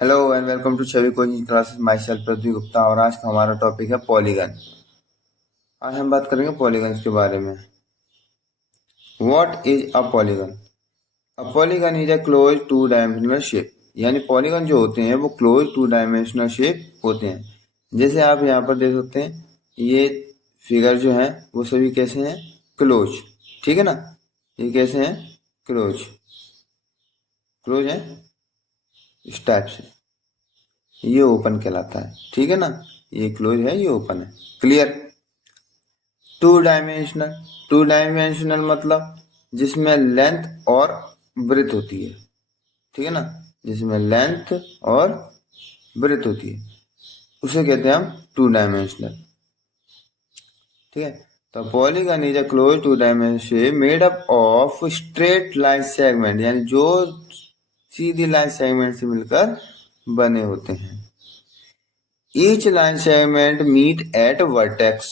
Hello and welcome to Chhavi coaching classes. Myself Prithvi Gupta और आज का हमारा टॉपिक है पॉलीगन। आज हम बात करेंगे पॉलीगन्स के बारे में। What is a polygon? A polygon is a close two dimensional shape. यानी पॉलीगन जो होते हैं वो क्लोज टू डायमेंशनल शेप होते हैं। जैसे आप यहाँ पर देख सकते हैं, ये फिगर जो है वो सभी कैसे हैं? क्लोज। ठीक है ना, ये कैसे हैं? क्लोज। क्लोज है इस टाइप से, ये ओपन कहलाता है। ठीक है ना, ये क्लोज है, ये ओपन है। Clear? Two dimensional. Two dimensional मतलब जिसमें लेंथ और ब्रेथ होती है। ठीक है ना, जिसमें लेंथ और ब्रेथ होती है उसे कहते हैं हम टू डायमेंशनल। ठीक है, तो polygon is a close two dimension made up of straight line segment, यानी जो सीधी लाइन सेगमेंट से मिलकर बने होते हैं। Each line segment meet at vertex,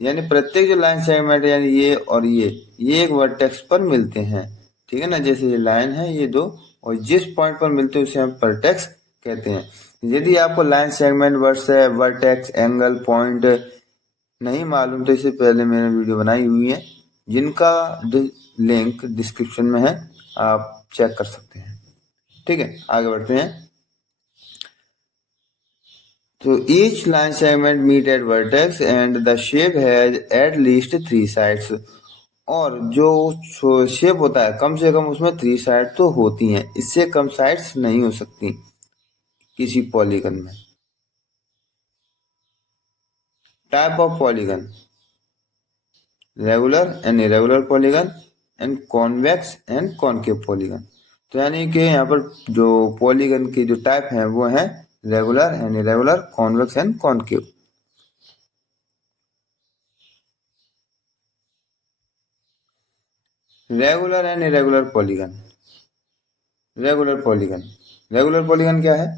यानी प्रत्येक जो लाइन सेगमेंट यानी ये और ये एक वर्टेक्स पर मिलते हैं। ठीक है ना, जैसे ये लाइन है ये दो, और जिस पॉइंट पर मिलते हैं उसे हम वर्टेक्स कहते हैं। यदि आपको line segment vertex angle point नहीं मालूम तो इससे पहले मैंने वीडियो बनाई हुई है जिनका लिंक डिस्क्रिप्शन में है, आप चेक कर सकते हैं। ठीक है, आगे बढ़ते हैं। So each line segment meet at vertex and the shape has at least 3 sides. और जो शेप होता है कम से कम उसमें 3 साइड तो होती हैं, इससे कम साइड्स नहीं हो सकती किसी पॉलीगन में। Type of polygon: regular and irregular polygon and convex and concave polygon. तो यानी कि यहाँ पर जो पॉलीगन की जो टाइप है वो है regular and irregular, convex and concave. Regular and irregular polygon. Regular polygon क्या है?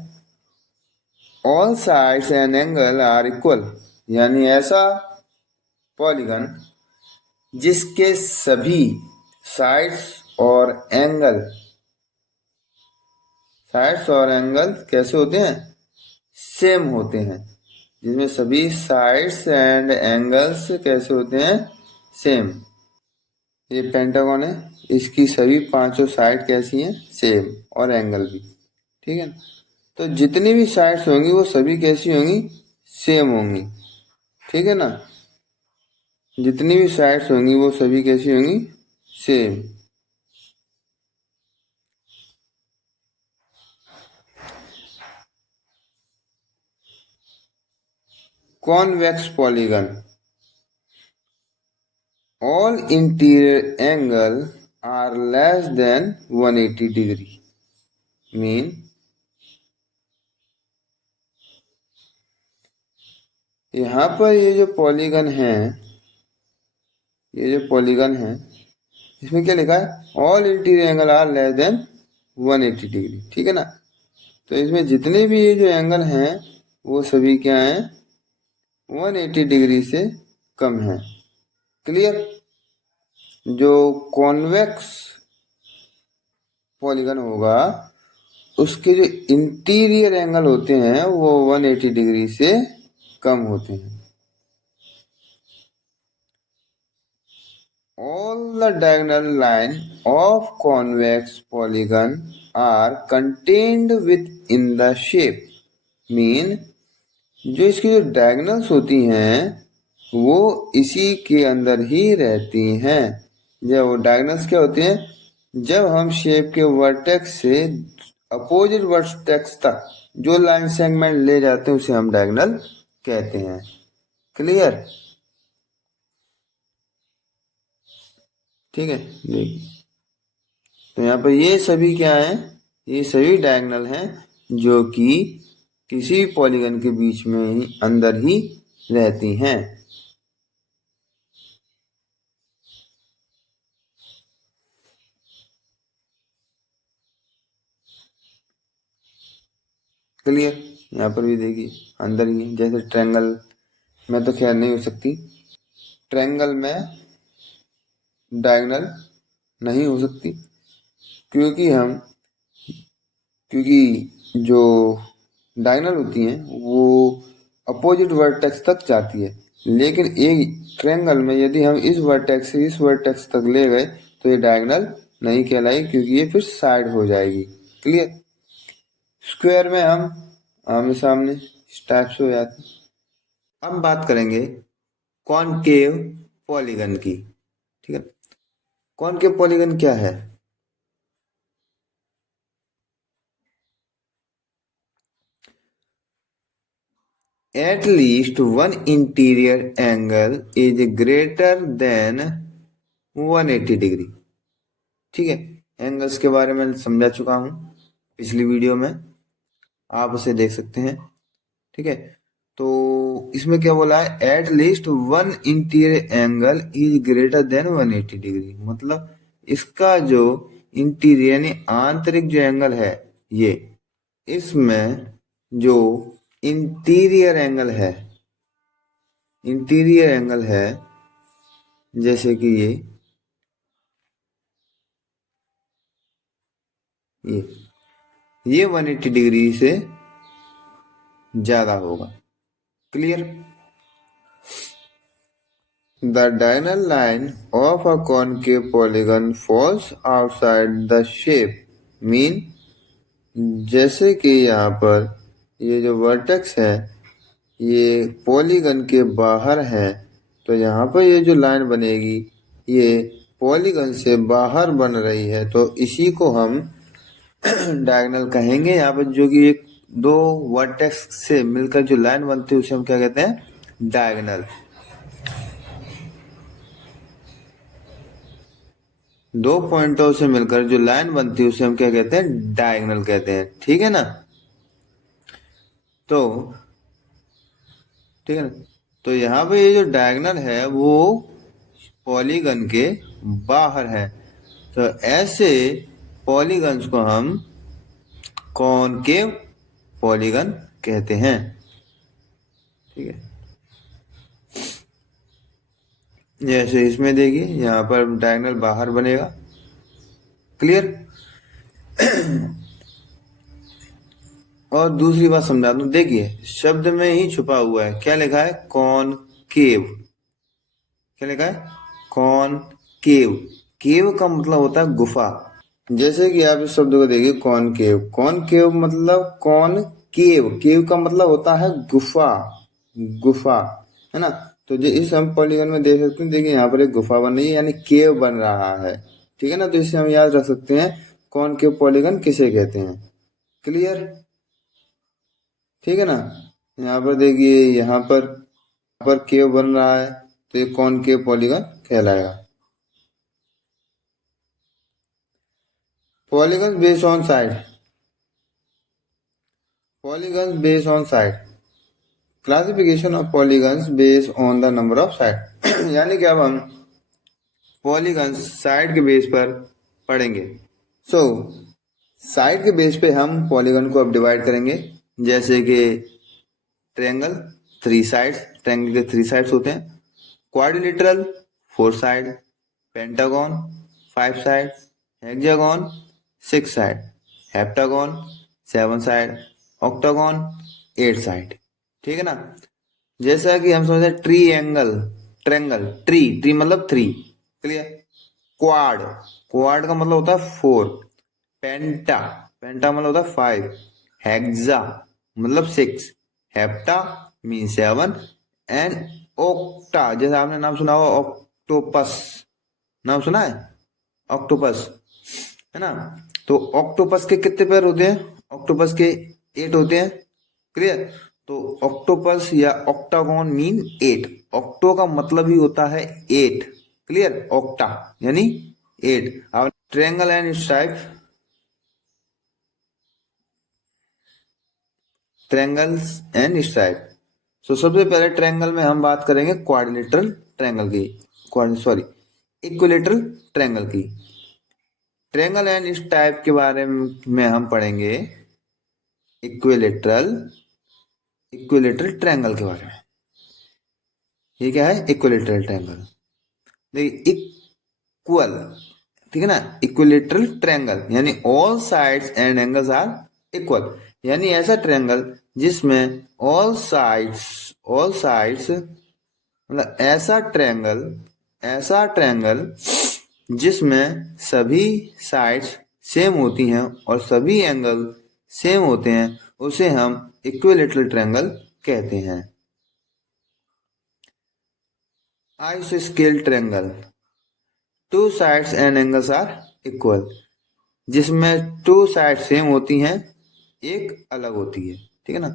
All sides and angle are equal, यानी ऐसा पॉलीगन जिसके सभी साइड्स और एंगल कैसे होते हैं? सेम होते हैं। जिसमें सभी साइड्स एंड एंगल्स कैसे होते हैं? सेम। ये पेंटागन है, इसकी सभी पांचों साइड कैसी हैं? सेम, और एंगल भी। ठीक है, तो जितनी भी साइड्स होंगी वो सभी कैसी होंगी? सेम होंगी। ठीक है ना, जितनी भी साइड्स होंगी वो सभी कैसी होंगी? Same. Convex polygon: all interior angle are less than 180 degree. Mean यहाँ पर ये जो पॉलीगन है इसमें क्या लिखा है? All interior angle are less than 180 degree. ठीक है ना, तो इसमें जितने भी ये जो एंगल हैं वो सभी क्या हैं? 180 डिग्री से कम है। क्लियर? जो कॉन्वेक्स पॉलीगन होगा उसके जो इंटीरियर एंगल होते हैं वो 180 डिग्री से कम होते हैं। All the diagonal line of convex polygon are contained within the shape. Mean जो इसकी जो डायगोनल्स होती हैं वो इसी के अंदर ही रहती हैं। जब वो डायगोनल्स क्या होते हैं? जब हम शेप के वर्टेक्स से अपोजिट वर्टेक्स तक जो लाइन सेगमेंट ले जाते हैं उसे हम डायगोनल कहते हैं। क्लियर? ठीक है, देखिए तो यहाँ पर ये सभी क्या है? ये सभी डायगोनल हैं जो कि किसी पॉलीगन के बीच में ही अंदर ही रहती हैं। क्लियर? यहाँ पर भी देखिए अंदर ही, जैसे ट्रायंगल में तो खैर नहीं हो सकती, ट्रायंगल में डायगोनल नहीं हो सकती क्योंकि जो डायगोनल होती हैं वो अपोजिट वर्टेक्स तक जाती है, लेकिन एक ट्रायंगल में यदि हम इस वर्टेक्स से इस वर्टेक्स तक ले गए तो ये डायगोनल नहीं कहलाएगी, क्योंकि ये फिर साइड हो जाएगी। क्लियर। स्क्वायर में हम आमने सामने इस टाइप से हो जाते हैं। अब बात करेंगे कॉनकेव पॉलीगन की। ठीक है, कॉनकेव पॉलीगन क्या है? At least one interior angle is greater than 180 degree. ठीक है, एंगल्स के बारे में समझा चुका हूं पिछली वीडियो में, आप उसे देख सकते हैं। ठीक है, तो इसमें क्या बोला है? At least one interior angle is greater than 180 degree, मतलब इसका जो इंटीरियर यानी आंतरिक जो एंगल है ये, इसमें जो इंटीरियर एंगल है, इंटीरियर एंगल है जैसे कि ये 180 डिग्री से ज्यादा होगा। Clear. The diagonal line of a concave polygon falls outside the shape mean, जैसे कि यहाँ पर ये जो वर्टेक्स है ये पॉलीगन के बाहर है, तो यहाँ पर ये जो लाइन बनेगी ये पॉलीगन से बाहर बन रही है, तो इसी को हम डायगोनल कहेंगे। यहाँ पर जो कि एक दो वर्टेक्स से मिलकर जो लाइन बनती है उसे हम क्या कहते हैं? डायगोनल। दो पॉइंटों से मिलकर जो लाइन बनती है उसे हम क्या कहते हैं? डायगोनल कहते हैं। ठीक है ना? तो ठीक है ना, तो यहाँ पे ये जो डायगोनल है वो पॉलीगन के बाहर है, तो ऐसे पॉलीगन्स को हम कॉनकेव पॉलीगन कहते हैं। ठीक है, जैसे इसमें देखिए यहाँ पर डायगोनल बाहर बनेगा। क्लियर। और दूसरी बात समझा दूं, देखिए शब्द में ही छुपा हुआ है, क्या लिखा है? कॉनकेव। क्या लिखा है? कॉनकेव। केव का मतलब होता है गुफा। जैसे कि आप इस शब्द को देखिए कॉनकेव, कॉनकेव मतलब कौन केव, केव का मतलब होता है गुफा, गुफा, है ना? तो जो इस हम पॉलीगन में देख सकते हैं, देखिए यहाँ पर एक गुफा बन रही है यानी केव बन रहा है। ठीक है ना, तो इससे हम याद रख सकते हैं कॉनकेव पॉलीगन किसे कहते हैं। क्लियर। ठीक है ना, यहाँ पर देखिए यहाँ पर केव बन रहा है, तो ये कॉनकेव पॉलीगन कहलाएगा। Polygon based on side, polygon based on side, classification of polygons based on the number of side. यानी कि अब हम पॉलीगन्स साइड के बेस पर पढ़ेंगे। सो साइड के बेस पे हम पॉलीगन को अब डिवाइड करेंगे। जैसे कि ट्रायंगल थ्री साइड्स, ट्रायंगल के थ्री साइड्स होते हैं। Quadrilateral four side, pentagon five side, hexagon six side, heptagon seven side, octagon eight side. ठीक है ना, जैसा कि हम समझते हैं tri angle, triangle, tri, tri मतलब थ्री। क्लियर। क्वाड, क्वाड का मतलब होता है फोर। पेंटा, पेंटा मतलब होता है फाइव। हेक्सा मतलब six. Hepta mean seven. And octa, जैसे आपने नाम सुना होगा ऑक्टोपस, नाम सुना है? ऑक्टोपस, है ना? तो ऑक्टोपस के कितने पैर होते हैं? ऑक्टोपस के 8 होते हैं। क्लियर। तो ऑक्टोपस या ऑक्टागोन मीन 8। ऑक्टो का मतलब ही होता है 8। क्लियर। ऑक्टा यानी 8। अब triangle and stripe, triangles and stripe. तो सबसे पहले ट्रायंगल में हम बात करेंगे क्वाड्रिलेटरल ट्रायंगल की, सॉरी इक्विलेटरल ट्रायंगल की। ट्रायंगल एंड स्ट्राइप के बारे में हम पढ़ेंगे इक्विलेटरल, इक्विलेटरल ट्रायंगल के बारे में। ये क्या है? Equilateral triangle. देखिए इक्वल, ठीक है ना, इक्विलेटरल ट्रायंगल यानी all sides and angles are equal, यानी ऐसा ट्रायंगल जिसमें ऑल साइड्स मतलब ऐसा ट्रायंगल जिसमें सभी साइड्स सेम होती हैं और सभी एंगल सेम होते हैं उसे हम इक्विलैटरल ट्रायंगल कहते हैं। आइसोस्केल triangle, two sides and angles are equal, जिसमें टू साइड सेम होती हैं, एक अलग होती है, ठीक है ना।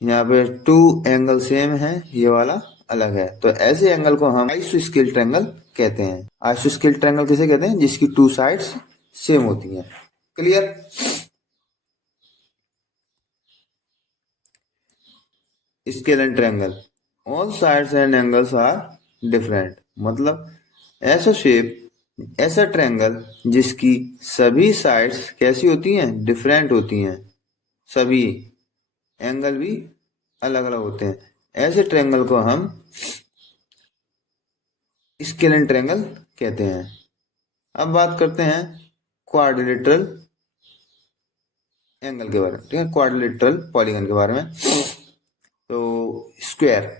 यहाँ पे टू एंगल सेम है, ये वाला अलग है, तो ऐसे एंगल को हम आइसोस्केल ट्रायंगल कहते हैं। आइसोस्केल ट्रायंगल किसे कहते हैं? जिसकी टू साइड्स सेम होती हैं। Clear? Scalene triangle, all sides and angles are different, मतलब ऐसा ट्रायंगल जिसकी सभी साइड्स कैसी होती हैं? डिफरेंट होती हैं, सभी एंगल भी अलग अलग होते हैं, ऐसे ट्रायंगल को हम स्केल एंड ट्रायंगल कहते हैं। अब बात करते हैं क्वाड्रिलेटरल एंगल के बारे में, ठीक है, क्वाड्रिलेटरल पॉलीगन के बारे में। तो square,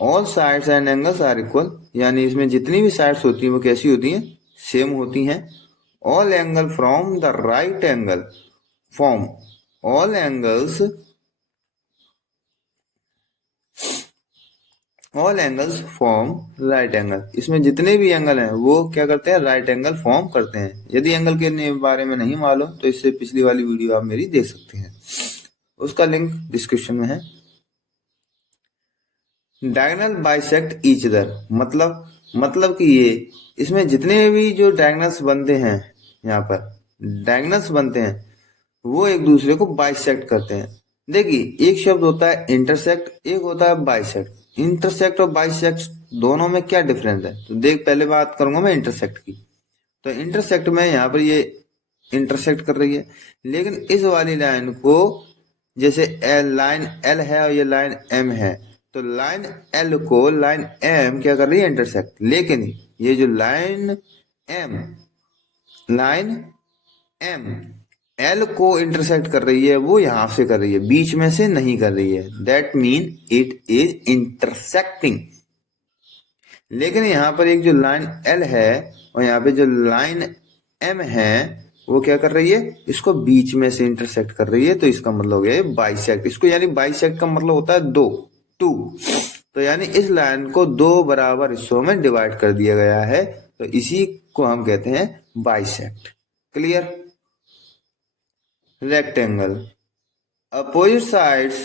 all sides and angles are equal, यानी इसमें जितनी भी साइड्स होती हैं वो कैसी होती हैं? सेम होती हैं। All angle from the right angle form, all angles form right angle, इसमें जितने भी एंगल हैं वो क्या करते हैं? राइट एंगल फॉर्म करते हैं। यदि एंगल के बारे में नहीं मालूम तो इससे पिछली वाली वीडियो आप मेरी देख सकते हैं, उसका लिंक डिस्क्रिप्शन में है। डायगोनल बाइसेक्ट ईच अदर, मतलब कि ये इसमें जितने भी जो डायगोनल्स बनते हैं, यहाँ पर डायगोनल्स बनते हैं वो एक दूसरे को बाइसेक्ट करते हैं। देखिए, एक शब्द होता है इंटरसेक्ट, एक होता है बाइसेक्ट। इंटरसेक्ट और बाइसेक्ट दोनों में क्या डिफरेंस है? तो देख, पहले बात करूंगा मैं इंटरसेक्ट की। तो इंटरसेक्ट में यहाँ पर ये इंटरसेक्ट कर रही है, लेकिन इस वाली लाइन को, जैसे लाइन एल है और ये लाइन एम है, तो लाइन एल को लाइन एम क्या कर रही है? इंटरसेक्ट। लेकिन ये जो लाइन एम एल को इंटरसेक्ट कर रही है वो यहां से कर रही है, बीच में से नहीं कर रही है। That mean it is intersecting. लेकिन यहाँ पर एक जो लाइन एल है और यहाँ पे जो लाइन एम है वो क्या कर रही है? इसको बीच में से इंटरसेक्ट कर रही है, तो इसका मतलब हो गया बाइसेक्ट। इसको यानी बाइसेक्ट का मतलब होता है दो, टू। तो यानी इस लाइन को दो बराबर हिस्सों में डिवाइड कर दिया गया है, तो इसी को हम कहते हैं bisect. Clear? Rectangle, opposite sides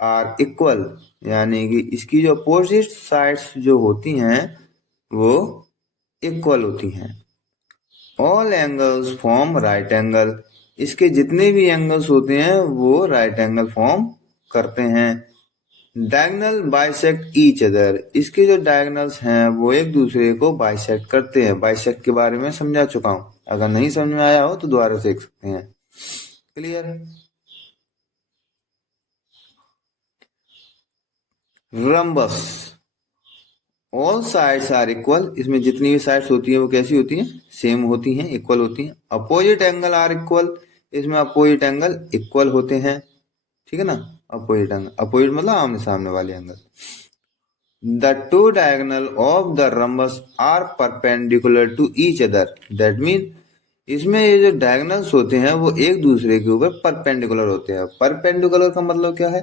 are equal, यानी कि इसकी जो अपोजिट साइड्स जो होती हैं वो इक्वल होती हैं। All angles form right angle, इसके जितने भी एंगल्स होते हैं वो राइट एंगल फॉर्म करते हैं। डायगोनल बाइसेक्ट ईच अदर, इसके जो डायगोनल्स हैं वो एक दूसरे को बाइसेक्ट करते हैं। बाइसेक्ट के बारे में समझा चुका हूं, अगर नहीं समझ में आया हो तो दोबारा देख सकते हैं। Clear? Rhombus, all sides are equal, इसमें जितनी भी साइड्स होती हैं वो कैसी होती हैं? सेम होती हैं, इक्वल होती हैं। अपोजिट एंगल आर इक्वल, इसमें अपोजिट एंगल इक्वल होते हैं, ठीक है ना। अपोजिट एंगल, अपोजिट मतलब आमने सामने वाले angle. The two diagonal of the rhombus are perpendicular to each other, that mean इसमें ये जो डायगोनल्स होते हैं वो एक दूसरे के ऊपर परपेंडिकुलर होते हैं। परपेंडिकुलर का मतलब क्या है?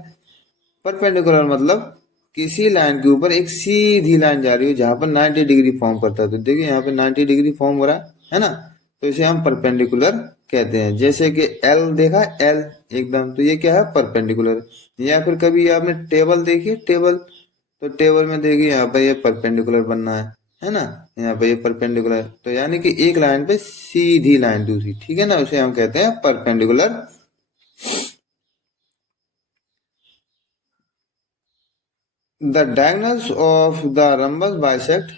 परपेंडिकुलर मतलब किसी लाइन के ऊपर एक सीधी लाइन जा रही हो जहां पर 90 डिग्री फॉर्म करता है। तो देखिए यहाँ पे 90 डिग्री फॉर्म हो रहा है ना, तो इसे हम परपेंडिकुलर कहते हैं। जैसे कि एल देखा, एल एकदम, तो ये क्या है? परपेंडिकुलर। या फिर कभी आपने टेबल देखी, टेबल, तो टेबल में देखिए यहाँ पर ये परपेंडिकुलर बनना है ना, यहाँ पे ये परपेंडिकुलर, तो यानी कि एक लाइन पे सीधी लाइन दूसरी, ठीक है ना, उसे हम कहते हैं perpendicular. The diagonals of the rhombus bisect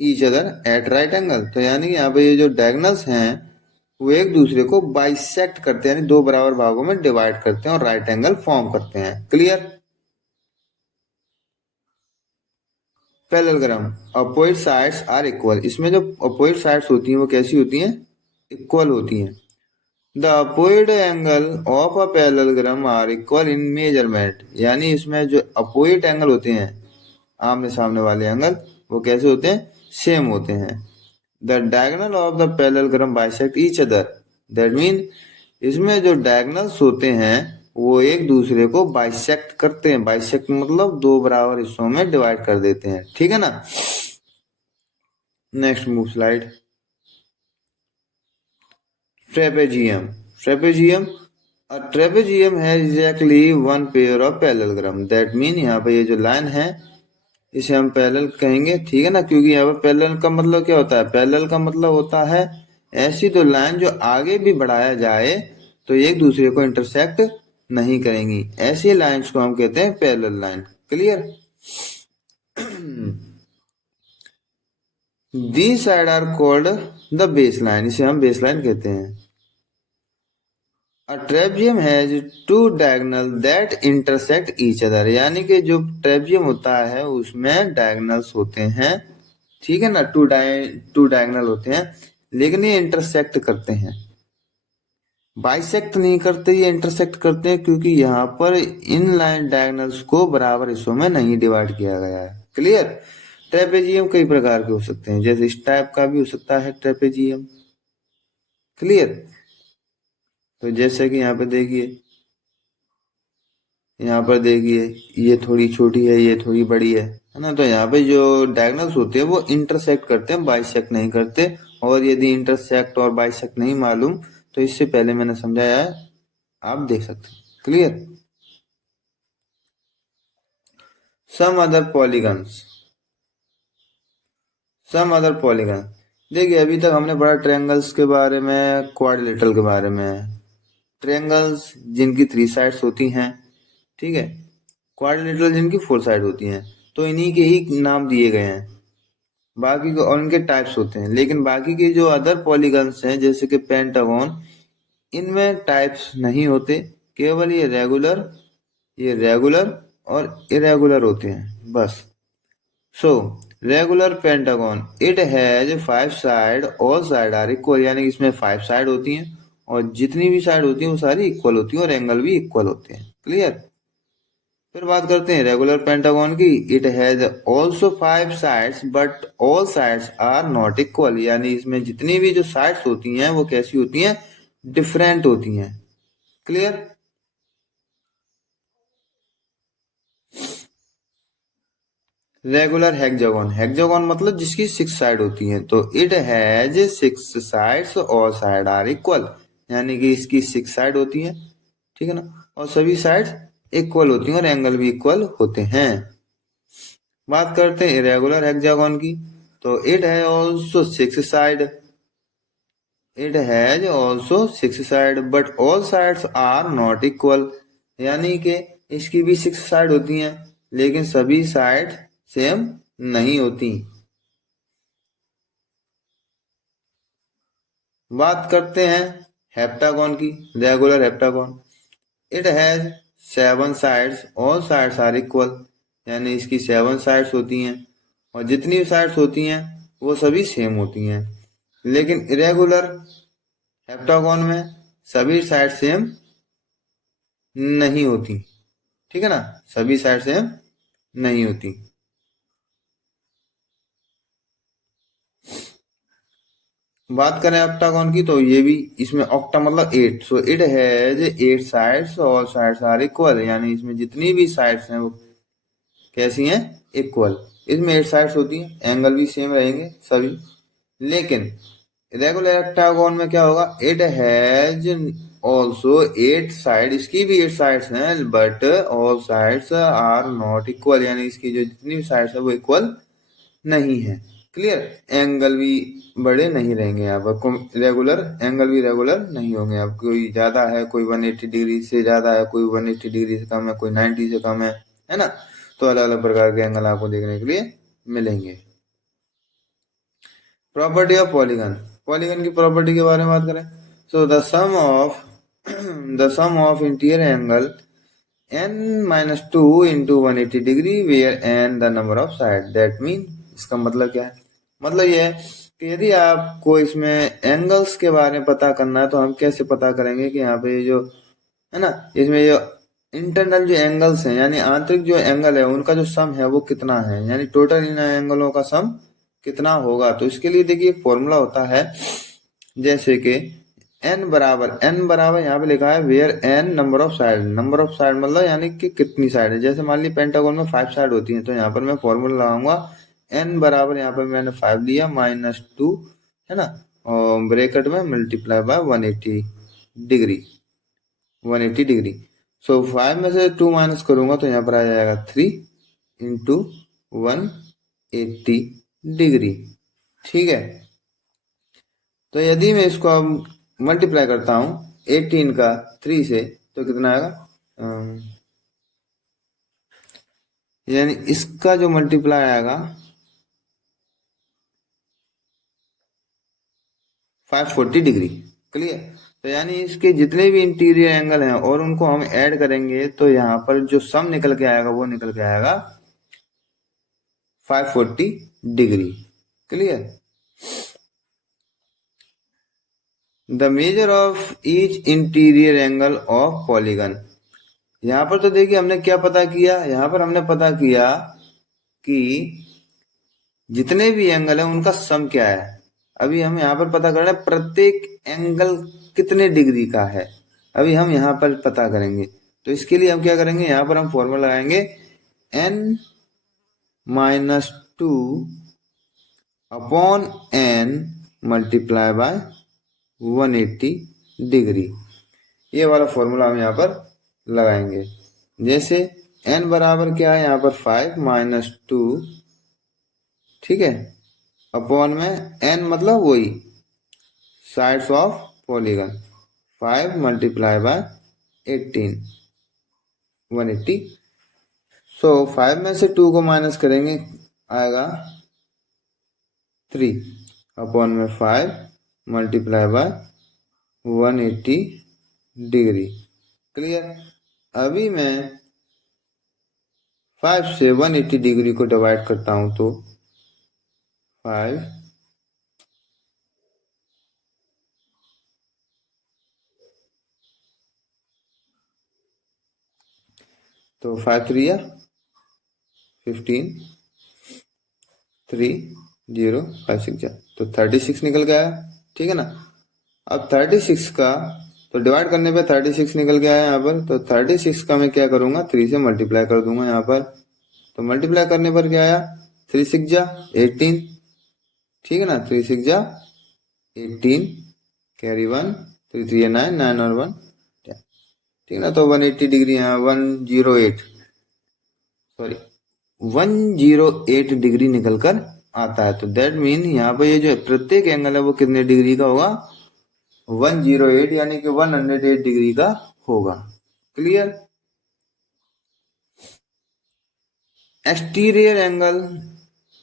each other at right angle, तो यानी कि यहाँ पे ये जो डायगोनल्स हैं वो एक दूसरे को बाइसेक्ट करते हैं, यानी दो बराबर भागों में डिवाइड करते हैं और राइट एंगल फॉर्म करते हैं। Clear? Parallelogram, opposite sides are equal, इसमें जो अपोजिट साइड्स होती हैं वो कैसी होती हैं? इक्वल होती हैं। The opposite angle of a parallelogram are equal in measurement, यानी इसमें जो अपोजिट एंगल होते हैं, आमने सामने वाले एंगल, वो कैसे होते हैं, सेम होते हैं। The diagonal of the parallelogram bisect each other, that mean इसमें जो डायगोनल्स होते हैं वो एक दूसरे को बाइसेक्ट करते हैं। बाइसेक्ट मतलब दो बराबर हिस्सों में डिवाइड कर देते हैं, ठीक है ना। Next move slide. Trapezium. Trapezium, a trapezium has exactly one pair of parallelogram, that mean यहाँ पे ये जो लाइन है इसे हम पैरेलल कहेंगे, ठीक है ना, क्योंकि यहाँ पर पैरेलल का मतलब क्या होता है, पैरेलल का मतलब होता है ऐसी दो लाइन जो आगे भी बढ़ाया जाए तो एक दूसरे को इंटरसेक्ट नहीं करेंगी, ऐसी लाइंस को हम कहते हैं parallel line. Clear. These side are called the baseline, इसे हम बेसलाइन कहते हैं। A trapezium has two diagonal that intersect each other, यानी कि जो ट्रेपेजियम होता है उसमें डायगोनल्स होते हैं, ठीक है ना, टू डायगोनल होते हैं, लेकिन ये इंटरसेक्ट करते हैं, बाइसेक्ट नहीं करते, ये इंटरसेक्ट करते हैं, क्योंकि यहाँ पर इन लाइन डायगोनल्स को बराबर हिस्सों में नहीं डिवाइड किया गया है। क्लियर। ट्रेपेजियम कई प्रकार के हो सकते हैं, जैसे इस टाइप का भी हो सकता है ट्रेपेजियम। क्लियर। तो जैसे कि यहाँ पर देखिए ये थोड़ी छोटी है, ये थोड़ी बड़ी है ना, तो यहाँ पे जो डायगोनल्स होते हैं वो इंटरसेक्ट करते हैं, बाइसेक्ट नहीं करते। और यदि इंटरसेक्ट और बाइसेक्ट नहीं मालूम तो इससे पहले मैंने समझाया है, आप देख सकते हैं। Clear. Some other polygons. Some other polygon, देखिए अभी तक हमने पढ़ा ट्रायंगल्स के बारे में, क्वाड्रिलेटरल के बारे में। ट्रायंगल्स जिनकी 3 साइड्स होती हैं, ठीक है, क्वाड्रिलेटरल जिनकी 4 साइड होती हैं, तो इन्हीं के ही नाम दिए गए हैं। बाकी को और उनके टाइप्स होते हैं, लेकिन बाकी के जो अदर पॉलीगन्स हैं जैसे कि पेंटागन, इनमें टाइप्स नहीं होते, केवल ये रेगुलर और इरेगुलर होते हैं बस। So regular pentagon, it has 5 side, all side are equal, यानी कि इसमें 5 साइड होती हैं और जितनी भी साइड होती हैं वो सारी इक्वल होती हैं और एंगल भी इक्वल होते हैं। क्लियर। फिर बात करते हैं रेगुलर पेंटागन की। It has also 5 sides but all sides are not equal, यानी इसमें जितनी भी जो साइड्स होती हैं वो कैसी होती हैं, डिफरेंट होती हैं। क्लियर। रेगुलर हेक्सागोन, हेक्सागोन मतलब जिसकी 6 साइड होती हैं, तो it has 6 sides, all side are equal, यानी कि इसकी 6 साइड होती हैं, ठीक है ना, और सभी साइड्स इक्वल होती हैं और एंगल भी इक्वल होते हैं। बात करते हैं इरेगुलर हेक्सागोन की, तो it has also 6 side, it has also 6 side but all sides are not equal, यानी कि इसकी भी 6 साइड होती हैं लेकिन सभी साइड सेम नहीं होती। बात करते हैं हेप्टागोन की, regular heptagon. It has 7 sides, all sides are equal, यानी इसकी 7 साइड्स होती हैं और जितनी भी साइड्स होती हैं वो सभी सेम होती हैं। लेकिन इरेगुलर हेप्टागोन में सभी साइड सेम नहीं होती, ठीक है ना, सभी साइड सेम नहीं होती। बात करें ऑक्टागोन की, तो ये भी इसमें ऑक्टा मतलब 8, so it has 8 sides, all sides are equal, यानी इसमें जितनी भी साइड्स हैं वो कैसी हैं, इक्वल। इसमें 8 साइड्स होती हैं, एंगल भी सेम रहेंगे सभी। लेकिन रेगुलर ऑक्टागोन में क्या होगा, इट हैज ऑल्सो 8 साइड, इसकी भी 8 साइड्स हैं but all sides are not equal, यानी इसकी जो जितनी भी साइड्स है वो इक्वल नहीं है। क्लियर। एंगल भी बड़े नहीं रहेंगे यहाँ पर, रेगुलर एंगल भी रेगुलर नहीं होंगे। अब कोई ज्यादा है, कोई 180 डिग्री से ज्यादा है, कोई 180 डिग्री से कम है, कोई 90 से कम है ना, तो अलग अलग प्रकार के एंगल आपको देखने के लिए मिलेंगे। प्रॉपर्टी ऑफ पॉलीगन, पॉलीगन की प्रॉपर्टी के बारे में बात करें, so the sum of interior angle n-2 into 180 degree where n the number of side, that mean इसका मतलब क्या है, मतलब ये है यदि आपको इसमें एंगल्स के बारे में पता करना है तो हम कैसे पता करेंगे कि यहाँ पे ये जो है ना, इसमें ये इंटरनल जो एंगल्स हैं यानी आंतरिक जो एंगल है उनका जो सम है वो कितना है, यानी टोटल इन एंगलों का सम कितना होगा। तो इसके लिए देखिए एक फॉर्मूला होता है, जैसे कि n बराबर यहाँ पे लिखा है where n number of side मतलब यानी कि कितनी साइड है। जैसे मान ली पेंटागन में 5 साइड होती हैं, तो यहाँ पर मैं फॉर्मूला लगाऊंगा n बराबर, यहाँ पर मैंने 5 लिया -2 है ना, और ब्रैकेट में मल्टीप्लाई बाय 180 डिग्री। सो 5 में से 2 माइनस करूंगा तो यहाँ पर आ जाएगा 3 इंटू 180 डिग्री। ठीक है, तो यदि मैं इसको अब मल्टीप्लाई करता हूँ 18 का 3 से तो कितना आएगा, यानी इसका जो मल्टीप्लाई आएगा 540 डिग्री। क्लियर, तो यानी इसके जितने भी इंटीरियर एंगल हैं और उनको हम ऐड करेंगे तो यहाँ पर जो सम निकल के आएगा वो निकल के आएगा 540 degree. Clear, the measure of each interior angle of polygon. यहाँ पर तो देखिए हमने क्या पता किया, यहाँ पर हमने पता किया कि जितने भी एंगल है उनका सम क्या है। अभी हम यहाँ पर पता कर रहे हैं प्रत्येक एंगल कितने डिग्री का है, अभी हम यहाँ पर पता करेंगे। तो इसके लिए हम क्या करेंगे, यहाँ पर हम फॉर्मूला लगाएंगे n-2 upon n multiply by 180 degree. ये वाला फॉर्मूला हम यहाँ पर लगाएंगे। जैसे n बराबर क्या है, यहाँ पर 5 - 2, ठीक है, अपॉन में n मतलब वही sides of polygon, 5 multiply by 18 180। सो 5 में से 2 को माइनस करेंगे आएगा 3 अपॉन में 5 मल्टीप्लाई बाय 180 डिग्री। क्लियर, अभी मैं 5 से 180 डिग्री को डिवाइड करता हूं तो 5 तो 5 3 15 3 0 5 6 तो 36 निकल गया, ठीक है ना। अब 36 का तो डिवाइड करने पे 36 निकल गया है यहाँ पर, तो 36 का मैं क्या करूंगा 3 से मल्टीप्लाई कर दूंगा यहाँ पर। तो मल्टीप्लाई करने पर क्या आया 3 6 जा 18, ठीक है ना, 3 6 जा 18 कैरी 1 3 3 9 9 और 1, ठीक है ना। तो 180 डिग्री यहाँ 108 डिग्री निकल कर आता है। तो दैट मीन यहाँ पे ये जो प्रत्येक एंगल है वो कितने डिग्री का होगा, 108 यानी कि 108 डिग्री का होगा। Clear, exterior angle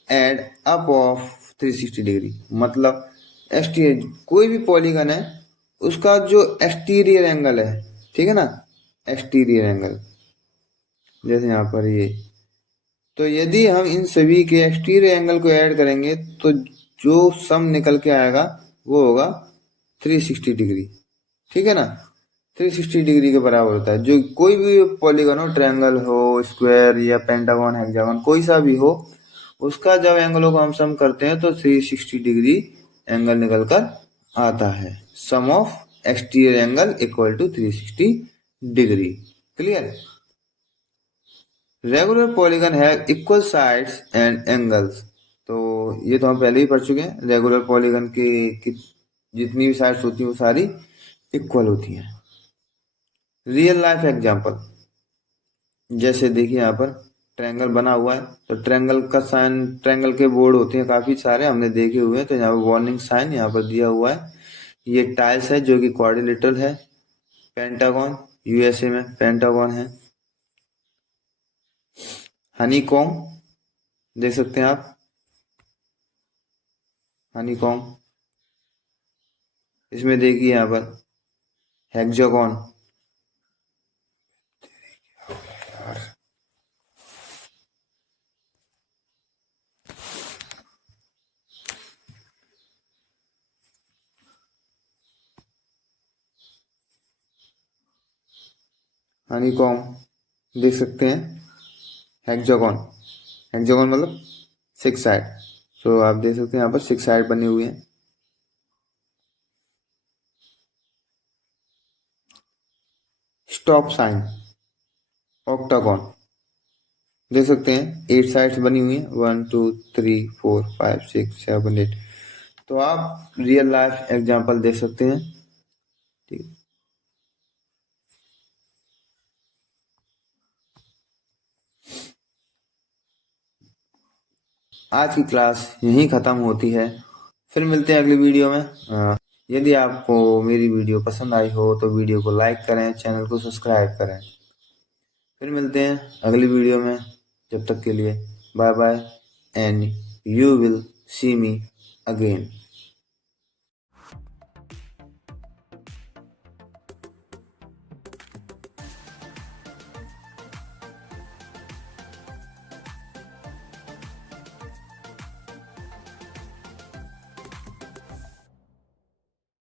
add up of 360 degree, मतलब एक्सटीरियर कोई भी पॉलीगन है उसका जो एक्सटीरियर एंगल है, ठीक है ना, एक्सटीरियर एंगल जैसे यहाँ पर ये, तो यदि हम इन सभी के एक्सटीरियर एंगल को ऐड करेंगे तो जो सम निकल के आएगा वो होगा 360 डिग्री, ठीक है ना। 360 डिग्री के बराबर होता है। जो कोई भी पॉलीगन हो, ट्रायंगल हो, स्क्वायर या पेंटागन हेक्सागन कोई सा भी हो, उसका जब एंगलों को हम सम करते हैं तो 360 डिग्री एंगल निकल कर आता है। Sum of exterior angle equal to 360 degree. Clear, regular polygon have equal sides and angles. तो ये तो हम पहले ही पढ़ चुके हैं, रेगुलर पॉलीगन की जितनी भी साइड्स होती हैं वो सारी इक्वल होती हैं। रियल लाइफ एग्जांपल, जैसे देखिए यहाँ पर ट्रायंगल बना हुआ है, तो ट्रायंगल का साइन, ट्रायंगल के बोर्ड होते हैं काफी सारे हमने देखे हुए हैं। तो यहाँ पर वार्निंग साइन यहाँ पर दिया हुआ है। ये टाइल्स है जो कि क्वाड्रिलेटरल है। पेंटागन, यूएसए में पेंटागन है। हनीकॉम देख सकते हैं आप, हनीकॉम। इसमें देखिए यहाँ पर हेक्सागन, हनीकॉम देख सकते हैं, हेक्सागोन, हेक्सागोन मतलब 6 साइड। तो आप देख सकते हैं यहाँ पर 6 साइड बने हुए हैं। स्टॉप साइन, ऑक्टागोन देख सकते हैं 8 साइड्स बनी हुई हैं, 1 2 3 4 5 6 7 8। तो आप रियल लाइफ एग्जांपल देख सकते हैं। ठीक, आज की क्लास यहीं ख़त्म होती है। फिर मिलते हैं अगली वीडियो में। यदि आपको मेरी वीडियो पसंद आई हो तो वीडियो को लाइक करें, चैनल को सब्सक्राइब करें। फिर मिलते हैं अगली वीडियो में। जब तक के लिए bye bye and you will see me again.